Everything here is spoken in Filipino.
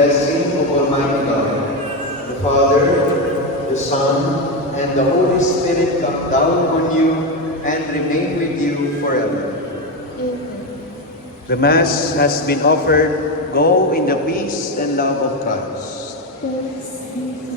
blessing of Almighty God, the Father, the Son, and the Holy Spirit come down on you and remain with you forever. The Mass has been offered. Go in the peace and love of Christ. Thanks be to